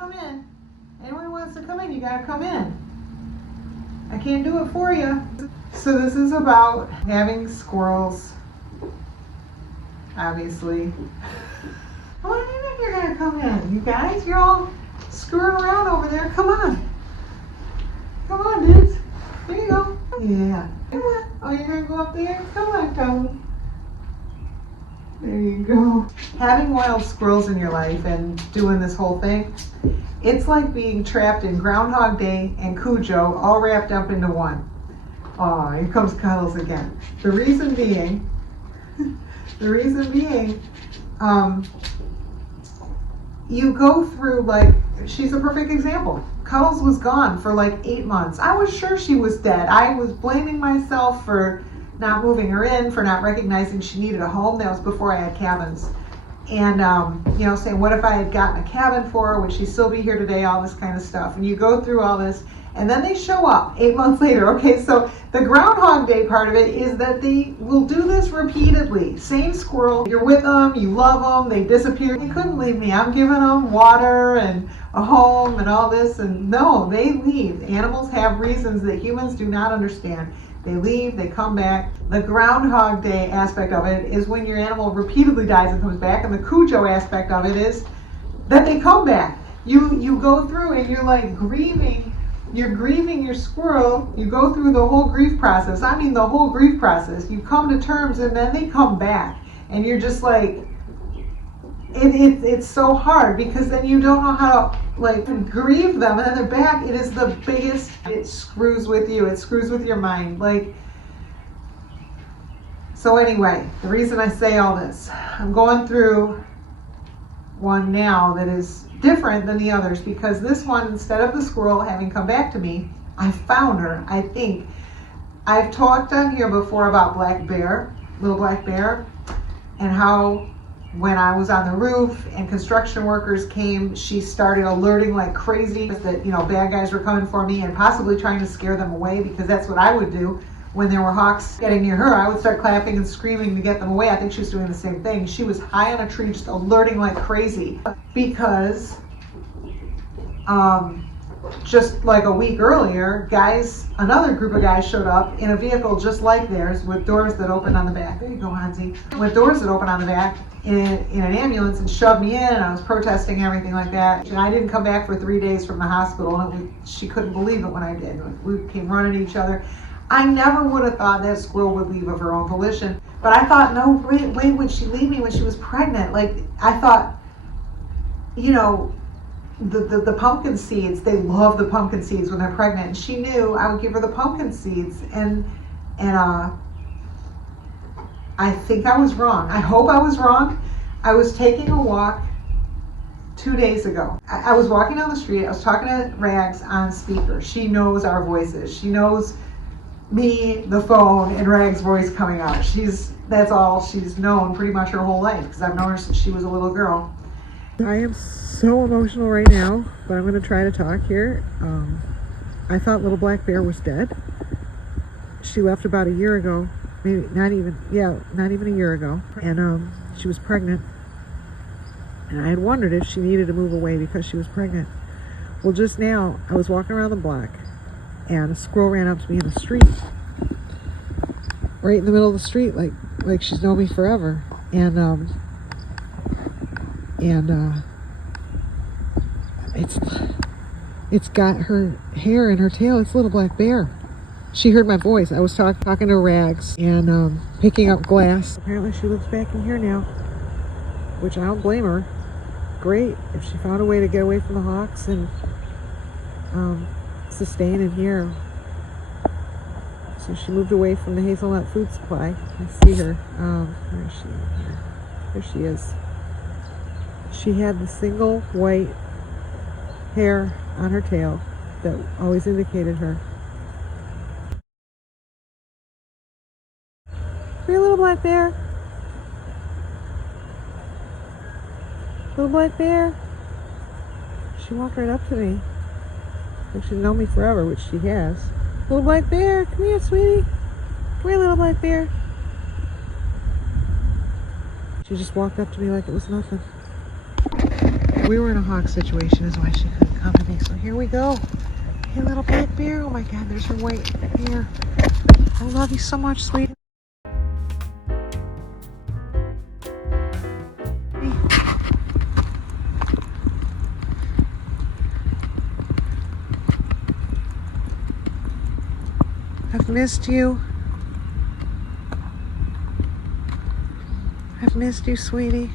Come in. Anyone who wants to come in, you gotta come in. I can't do it for you. So this is about having squirrels, obviously. Come on in if you're gonna come in. You guys, you're all screwing around over there. Come on. Come on, dudes. There you go. Yeah. Come on. Oh, you're gonna go up there? Come on, Tony. There you go. Having wild squirrels in your life and doing this whole thing, it's like being trapped in Groundhog Day and Cujo all wrapped up into one. Aw, here comes Cuddles again. The reason being, you go through, like, she's a perfect example. Cuddles was gone for like 8 months. I was sure she was dead. I was blaming myself for not moving her in, for not recognizing she needed a home. That was before I had cabins. And, saying, what if I had gotten a cabin for her? Would she still be here today? All this kind of stuff. And you go through all this, and then they show up 8 months later. Okay, so the Groundhog Day part of it is that they will do this repeatedly. Same squirrel, you're with them, you love them, they disappear. They couldn't leave me. I'm giving them water and a home and all this, and no, they leave. Animals have reasons that humans do not understand. They leave, they come back. The Groundhog Day aspect of it is when your animal repeatedly dies and comes back, and the Cujo aspect of it is that they come back. You go through and you're like grieving. You're grieving your squirrel. You go through the whole grief process. I mean the whole grief process. You come to terms and then they come back. And you're just like, it's so hard because then you don't know how to like grieve them, and then they're back. It is the biggest, it screws with you. It screws with your mind. Like, so anyway, the reason I say all this, I'm going through one now that is different than the others because this one, instead of the squirrel having come back to me, I found her. I think I've talked on here before about Black Bear, little Black Bear, and how when I was on the roof and construction workers came, she started alerting like crazy that, bad guys were coming for me and possibly trying to scare them away, because that's what I would do when there were hawks getting near her. I would start clapping and screaming to get them away. I think she was doing the same thing. She was high on a tree just alerting like crazy because just like a week earlier, another group of guys showed up in a vehicle just like theirs with doors that opened on the back. There you go, Hansi. With doors that open on the back in an ambulance and shoved me in, and I was protesting and everything like that. And I didn't come back for 3 days from the hospital, and she couldn't believe it when I did. We came running at each other. I never would have thought that squirrel would leave of her own volition. But I thought, no, wait, would she leave me when she was pregnant? Like, I thought, the pumpkin seeds, they love the pumpkin seeds when they're pregnant. And she knew I would give her the pumpkin seeds. And I think I was wrong. I hope I was wrong. I was taking a walk 2 days ago. I was walking down the street. I was talking to Rags on speaker. She knows our voices. She knows me, the phone, and Rags' voice coming out. That's all she's known pretty much her whole life, because I've known her since she was a little girl. I am so emotional right now, but I'm going to try to talk here. I thought little Black Bear was dead. She left about a year ago, maybe not even a year ago, and she was pregnant. And I had wondered if she needed to move away because she was pregnant. Well, just now, I was walking around the block, and a squirrel ran up to me in the street, right in the middle of the street, like she's known me forever. And it's got her hair in her tail. It's little Black Bear. She heard my voice. I was talking to Rags and picking up glass. Apparently she lives back in here now, which I don't blame her. Great if she found a way to get away from the hawks and sustain in here. So she moved away from the hazelnut food supply. I see her. Where is she? Here. There she is. She had the single white hair on her tail that always indicated her. Here, little Black Bear. Little Black Bear. She walked right up to me. Like she's known me forever, which she has. Little Black Bear, come here, sweetie. Come here, little Black Bear. She just walked up to me like it was nothing. we were in a hawk situation is why she couldn't come to me. So here we go. Hey, little black bear. Oh my God, there's her white bear. I love you so much, sweetie. I've missed you. I've missed you, sweetie.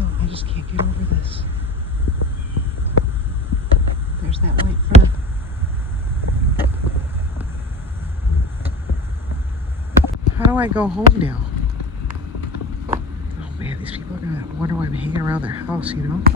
I just can't get over this. There's that white fur. How do I go home now? Oh man, these people are gonna wonder why I'm hanging around their house, you know?